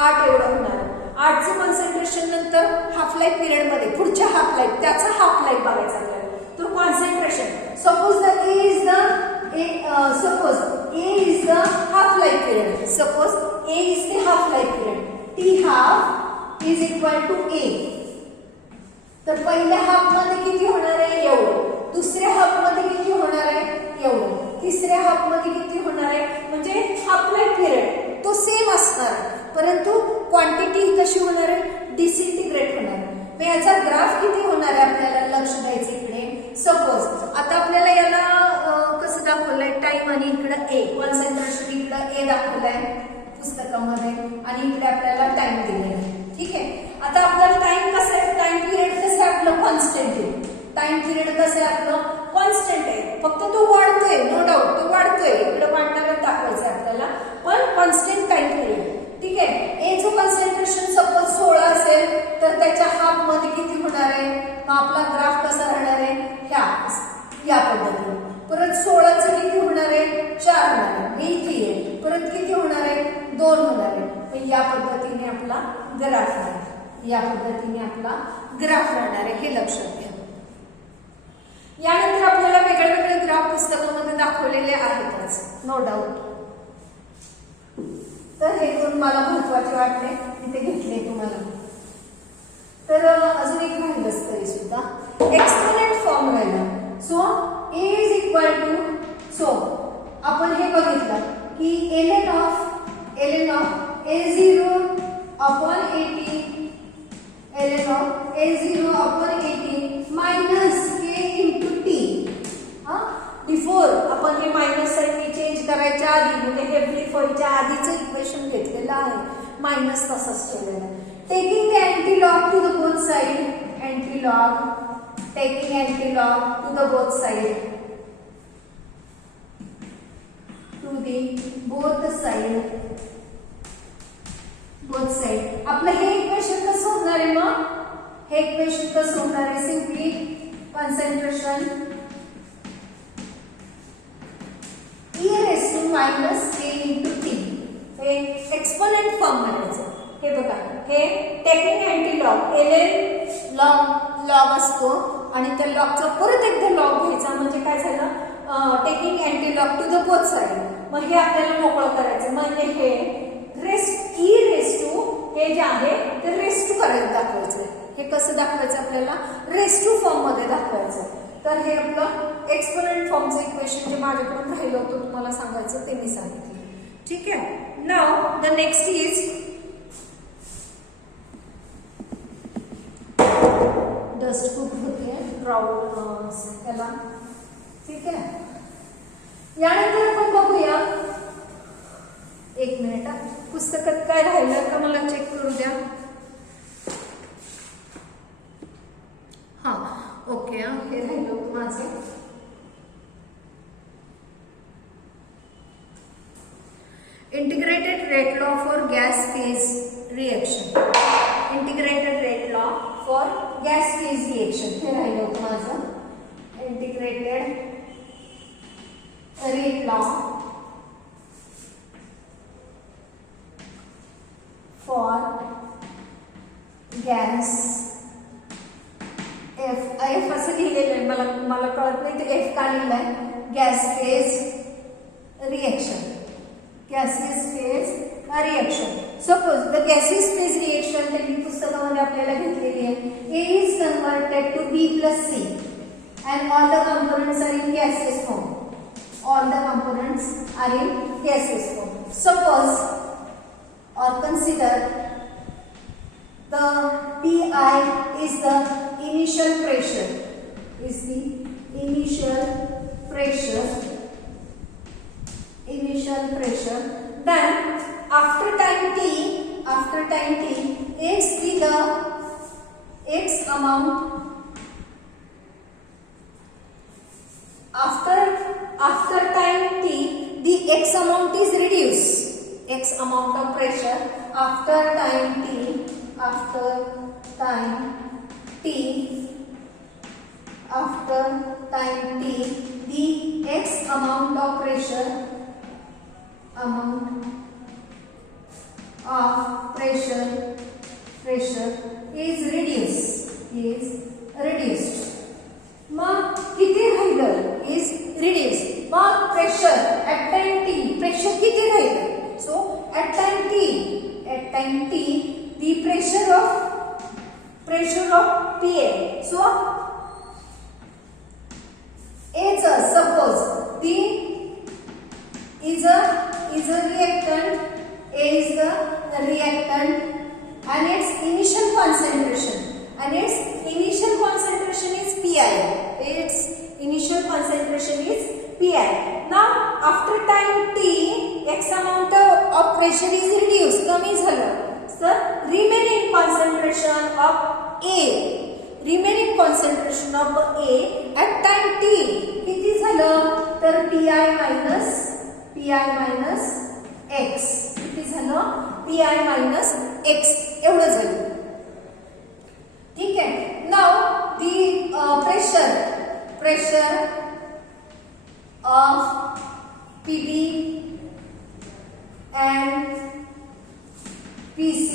8 एवढं होणार आहे. 8चं कॉन्सन्ट्रेशन नंतर हाफ लाईफ पिरियड मध्ये पुढच्या हाफ लाईफ, त्याचा हाफ लाईफ बघायचा आपल्याला. तर concentration suppose the A is the half life period, suppose A is the half life period, T half is equal to A. तर पहिल्या हाफ मध्ये किती होणार आहे एवढं, दुसऱ्या हाफ मध्ये किती होणार आहे एवढं, तिसऱ्या हाफ मध्ये किती होणार आहे, म्हणजे हाफ लाईफ पिरियड तो सेम असणार आहे, परंतु क्वांटिटी कशी होणार आहे डिसइंटिग्रेट होणार आहे. मग याचा ग्राफ किती होणार आहे आपल्याला लक्ष द्यायचं इकडे. सपोज आता आपल्याला याला कसं दाखवलंय टाइम आणि इकडं A, कॉन्सन्ट्रेशन इकडं A दाखवलंय पुस्तकामध्ये आणि इकडे आपल्याला टाइम दिलेला आहे, ठीक आहे. आता आपल्याला टाइम कसं आहे, टाइम पिरियड कसं आहे आपलं कॉन्स्टंट आहे. टाइम पिरियड कसं आहे आपलं कॉन्स्टंट आहे, फक्त तो वाढतोय, नो डाऊट तो वाढतोय, इकडे वाढणारच दाखवायचं आहे आपल्याला, पण कॉन्स्टंट टाइम पिरियड, ठीक आहे. एचं कॉन्सन्ट्रेशन सपोज 16 असेल, तर त्याच्या हाफ मध्ये किती होणार आहे, मग आपला ग्राफ कसा राहणार आहे या पद्धतीने. परत 16चं किती होणार आहे 4 होणार आहे, मी इथे आहे, परत किती होणार आहे 2 होणार आहे. पण या पद्धतीने आपला ग्राफ आहे, या पद्धतीने आपला ग्राफ राहणार आहे, हे लक्षात घ्या. यानंतर आपल्याला वेगळे वेगळे ग्राफ पुस्तकामध्ये दाखवलेले आहेतच, नो डाऊट. तर हे दोन मला महत्वाचे वाटले, इथे घेतले तुम्हाला. तर अजून एक राहिलंच तरी सुद्धा एक्सपोनेंट फॉर्म राहिला. So A is equal to, so आपण हे बघितलं की ln of A0 upon 80 ln of A0 upon 80 minus K into T. Before आपण हे मायनस साईन चेंज करायच्या आधी, म्हणजे हे एम्प्लिफायच्या आधीचं इक्वेशन घेतलेलं आहे, मायनस तसंच ठेवलेलं आहे. Taking the antilog to the both side, antilog taking antilog to the both side, to the both side. आपलं हे इक्वेशन कसं होणार आहे, मग हे इक्वेशन कसं होणार आहे, simply concentration e raised to minus k into t. हे एक्सपोनेंट फॉर्म म्हणायचं. हे बघा, हे टेकिंग अँटीलॉग ln लॉग असतो आणि त्या लॉगचा परत एकदा लॉग घ्यायचा, म्हणजे काय झालं taking antilog to the both side. मग हे आपल्याला मोकळं करायचं, म्हणजे हे रेस टू हे जे आहे ते रेस टू करायला दाखवायचं. हे कसं दाखवायचं आपल्याला रेस टू फॉर्म मध्ये दाखवायचं. तर हे आपलं एक्सपोनेंट फॉर्मचं इक्वेशन जे माझ्याकडून राहिलं होतं तुम्हाला सांगायचं ते मी सांगितलं, ठीक आहे. नाव द नेक्स्ट इज डस्ट खूप होते क्राउड त्याला, ठीक आहे. यानंतर आपण बघूया, एक मिनिट पुस्तकात काय राहिलं का मला चेक करू द्या. ओके, हे राहिलं माझं. rate law for gas phase reaction. Integrated rate law for gas phase reaction. हे राहिलं होतं माझं. Integrated rate law for gas F असं लिहिलेलं आहे. मला कळत नाही ते F का लिहिलंय. Gas phase reaction. Gases phase reaction. Suppose the gases phase reaction त्यांनी पुस्तकामध्ये आपल्याला घेतलेली आहे. A is converted to B plus C and all the components are in gaseous form. All the components are in gaseous form. Suppose or consider the PI is the initial pressure. Is the initial pressure. Then after time t, x be the x amount. After time t, the x amount is reduced. X amount of pressure after time t, the x amount of pressure is reduced. मग किती राहिलं is reduced. मग pressure at time t, pressure किती राहिलं. So at time t the pressure of PA. So suppose the is a reactant. A is the reactant and its initial concentration is PI. Its initial concentration is PI. Now after time t, x amount of pressure is reduced. कमी झालं. So remaining concentration of A at time t किती झालं. तर PI minus x. किती झालं. PI minus x एवढं झालं. ठीक आहे. Now the pressure of PB and PC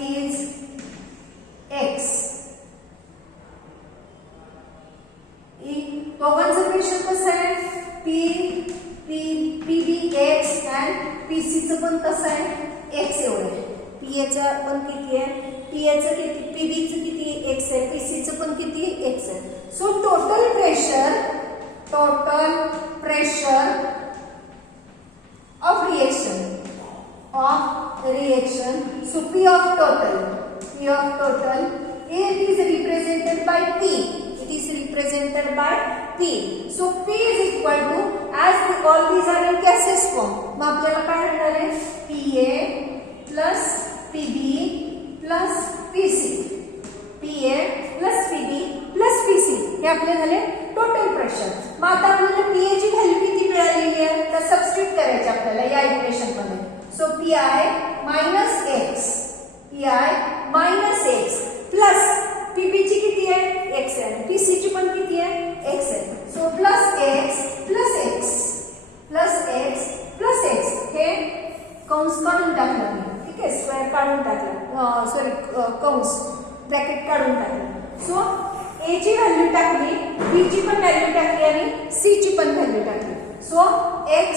is x. दोघांचं प्रेशर कसं आहे. PB x and PC चं पण कसं आहे. x एवढं आहे. PA चं पण किती आहे. PA चं किती, PB चं किती x आहे. PC चं पण किती x आहे. So total pressure of reaction. So P of total, it is represented by P. So P is equal to, as all these are in gaseous form, मग आपल्याला काय मिळणार आहे. PA plus PB plus PC. PA plus PB plus PC हे आपले झाले total pressure. मग आता आपल्याला PA ची व्हॅल्यू किती मिळालेली आहे. तर सबस्टिट्यूट करायची आपल्याला या इक्वेशन मध्ये. So PI minus x plus PB ची किती आहे. x आहे. PC ची पण किती आहे. x आहे. सो प्लस x हे कंस काढून टाकलं. ठीक आहे. स्क्वेअर काढून टाकला. सॉरी कंस ब्रॅकेट काढून टाकलं. सो A ची व्हॅल्यू टाकली, B ची पण व्हॅल्यू टाकली आणि C ची पण व्हॅल्यू टाकली. सो x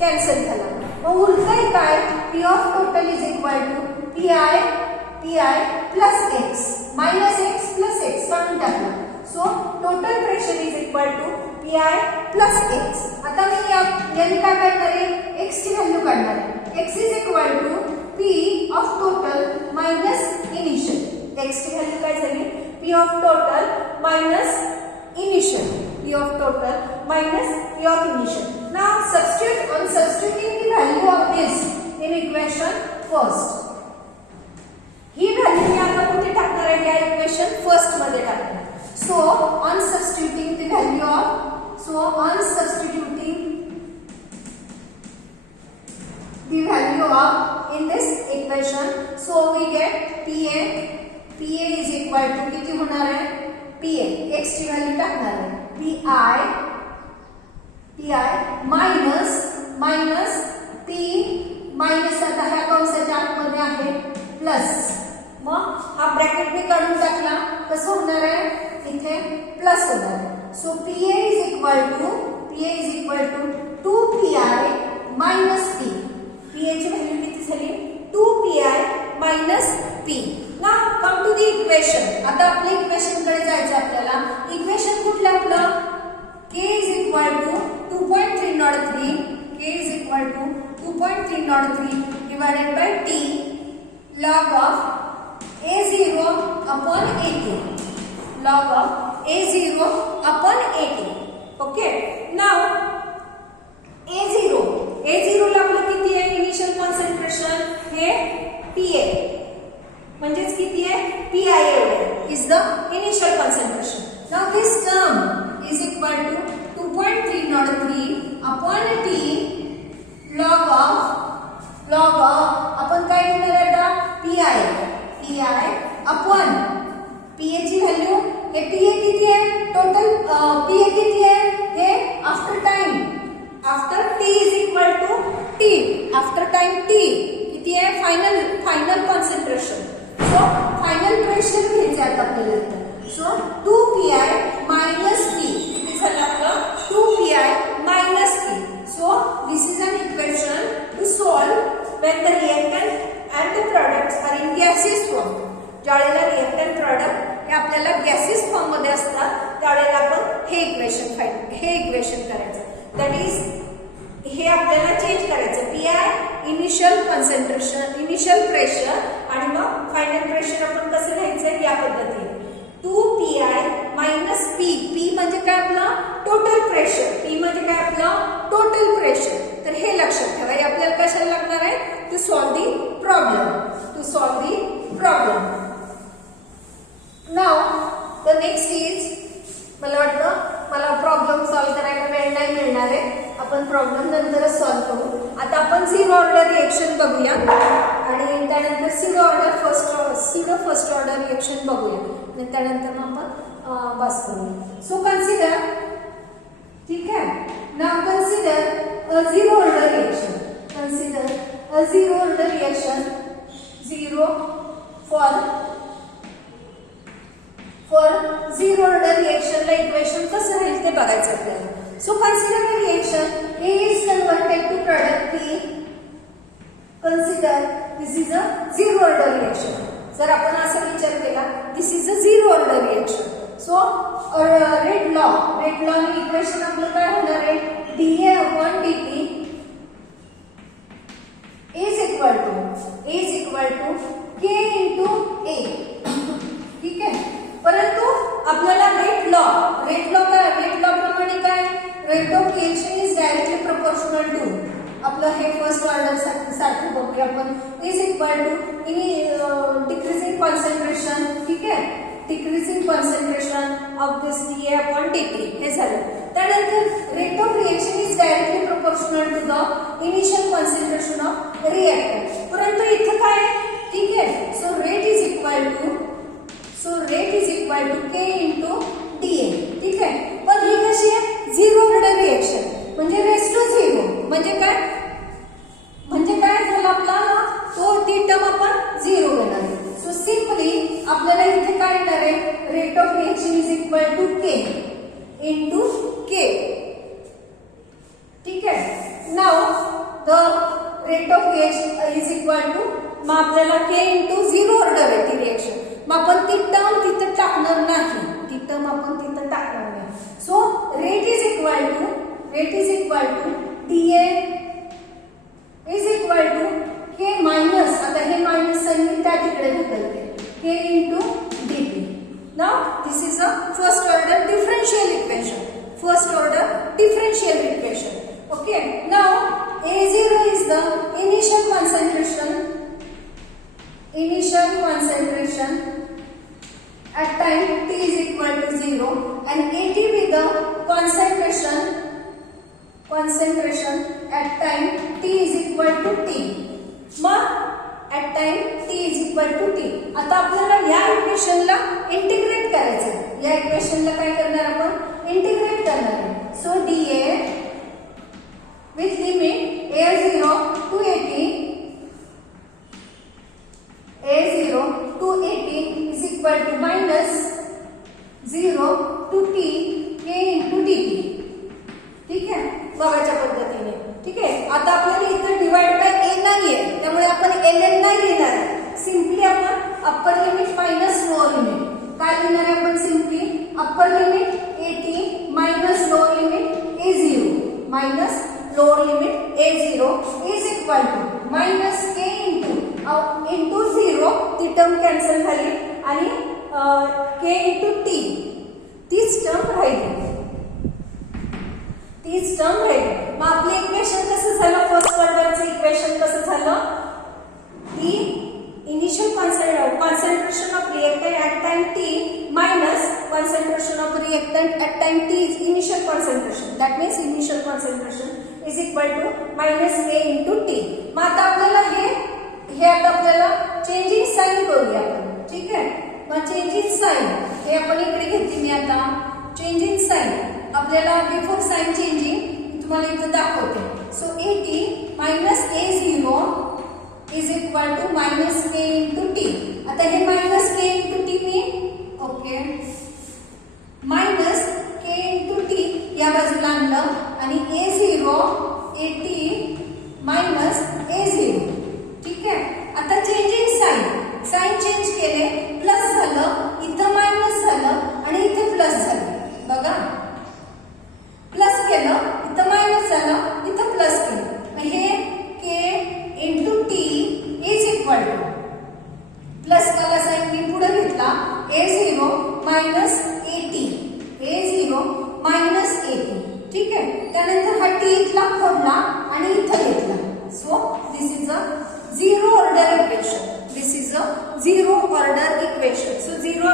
कॅन्सल झाला. मग उरतंय काय. P of total is equal to PI plus x minus x plus x काढून टाकलं. So total pressure is equal to PI plus x. आता मी याने काय करणार आहे. x ची व्हॅल्यू काढणार आहे. x is equal to P of total minus initial. x ची व्हॅल्यू काय झाली. P of total minus initial. Now substituting the value of this in equation first. ही व्हॅल्यू मी आता कुठे टाकणार आहे. या इक्वेशन फर्स्ट मध्ये टाकणार. So on substituting the value of the value of in this equation. So we get PA is equal to किती होणार आहे PA x ची व्हॅल्यू टाकणार आहे PI मायनस P मायनस आता ह्या कंसाच्या आतमध्ये आहे प्लस मग हा ब्रॅकेट मी काढून टाकला कसं होणार आहे इथे प्लस होणार आहे. So PA is equal to 2PI minus P. PA ची व्हॅल्यू किती झाली 2PI minus P. Now come to the equation. आता आपल्या इक्वेशन कडे जायचं आपल्याला. इक्वेशन कुठलं आपलं K is equal to 2.303 K is equal to 2.303 divided by T log of A0 upon A2 log of A0 upon A2. Okay. Now A0 ला आपलं किती आहे इनिशियल कॉन्सन्ट्रेशन हे PA म्हणजेच किती आहे PI एवढे is the initial concentration. Now this term is equal to 2.303 upon T log of आपण काय घेणार आहे आता PI upon PA ची व्हॅल्यू हे PA किती आहे टोटल PA किती आहे हे after T is equal to T after time T किती आहे final concentration. So final pressure घ्यायचं आहे आपल्याला. सो 2PI minus P किती झालं आपलं 2PI minus P. So this is an equation to solve when the reactant and the products are in gaseous form. ज्यावेळेला reactant product हे आपल्याला gases form मध्ये असतात त्यावेळेला आपण हे इक्वेशन करायचं. दॅट इज हे आपल्याला चेंज करायचं PI initial concentration initial pressure आणि मग फायनल प्रेशर आपण कसं लिहायचं या पद्धतीने 2PI minus P म्हणजे काय आपलं टोटल प्रेशर P म्हणजे काय आपलं टोटल प्रेशर. तर हे लक्षात ठेवा हे आपल्याला कशाला लागणार आहे to solve the problem. Now the next is मला वाटतं मला प्रॉब्लेम सॉल्व करायला वेळ नाही मिळणार आहे. आपण प्रॉब्लेम नंतरच सॉल्व करू. आता आपण झिरो ऑर्डर रिएक्शन बघूया आणि त्यानंतर सिडो फर्स्ट ऑर्डर रिएक्शन बघूया आणि त्यानंतर मग आपण बस करूया. सो कन्सिडर ठीक आहे. Now consider a zero order reaction. Consider a zero order reaction. Zero for zero order reaction ला इक्वेशन कसं राहील ते बघायचं आपल्याला. So consider the reaction A is converted to product P. Consider this is a zero order reaction. जर आपण असा विचार केला this is a zero order reaction. So Red law equation आपलं काय होणार आहे dA upon dt is equal to K into A. ठीक आहे. परंतु आपल्याला रेट लॉ प्रमाणे काय rate of reaction is directly proportional to आपलं हे फर्स्ट ऑर्डर साठी बघूया आपण is equal to decreasing concentration. ठीक आहे decreasing concentration of this DA upon dt हे झालं. त्यानंतर rate of reaction is directly proportional to the initial concentration of reactor. परंतु इथं काय ठीक आहे. So rate is equal to K into DA. ठीक आहे. पण ही कशी आहे झिरो ऑर्डर रिएक्शन म्हणजे रेस टू झिरो म्हणजे काय झालं आपल्याला तो ती टर्म आपण झिरो घेणार. सो सिंपली आपल्याला इथे काय येणार आहे rate of reaction is equal to K into K. ठीक आहे. Now the rate of reaction is equal to मग आपल्याला K into झिरो ऑर्डर आहे ती रिएक्शन. मग आपण ती टर्म तिथे टाकणार नाही. So rate is equal to DA is equal to K minus आता हे मायनस साइन मी त्या तिकडे ढकलते K into dt. Now this is a first order differential equation. Okay. Now A0 is the initial concentration at time T is equal to 0 and AT with the concentration at time t is equal to t. मग at time t is equal to t. आता आपल्याला या इक्वेशनला integrate करायचं. या इक्वेशनला काय करणार आपण? Integrate करणार आहे. So dA with limit a0 to 80 to 80 is equal to minus 0 to t k into dt. ठीक आहे, बघायच्या पद्धतीने. ठीक आहे, आता आपल्याला इथे डिवाइड बाय a नाहीये, त्यामुळे आपण ln नाही लिहिणार आहे. सिंपली आपण upper limit minus lower limit काय लिहिणार आहे? आपण simply upper limit 80 minus lower limit a0 minus lower limit a0 is equal to minus k into 0. ती टर्म कॅन्सल झाली आणि k इंटू t तीच टर्म राहिली. मग आपलं इक्वेशन कसं झालं? फर्स्ट ऑर्डरचं इक्वेशन कसं झालं? ती initial concentration of reactant at time t minus concentration of reactant at time t is initial concentration. That means initial concentration is equal to minus k into t. मग आता आपल्याला हे आता आपल्याला चेंजिंग साइन करूया आपण. ठीक आहे, मग चेंजिंग साइन हे आपण इकडे घेतली. मी आता चेंजिंग साइन आपल्याला बिफोर साइन चेंजिंग तुम्हाला इथं दाखवते. So 80 minus a0 is equal to minus k into t. आता हे मायनस k इंटू t मी okay minus k into t या बाजूला आणलं आणि a0 80 मायनस a0. ठीक आहे, आता चेंजिंग साइन चेंज केले, प्लस झालं, इथं मायनस झालं आणि इथे प्लस झालं. बघा, प्लस केलं, इथं मायनस झालं, इथं प्लस केलं. हे k into t is equal two plus वाला साइन मी पुढे घेतला a0 मायनस 80 a0 मायनस 80. ठीक आहे, त्यानंतर हा t इथला खोडला आणि इथं घेतला. So this is a zero order equation. This is a zero order equation. So zero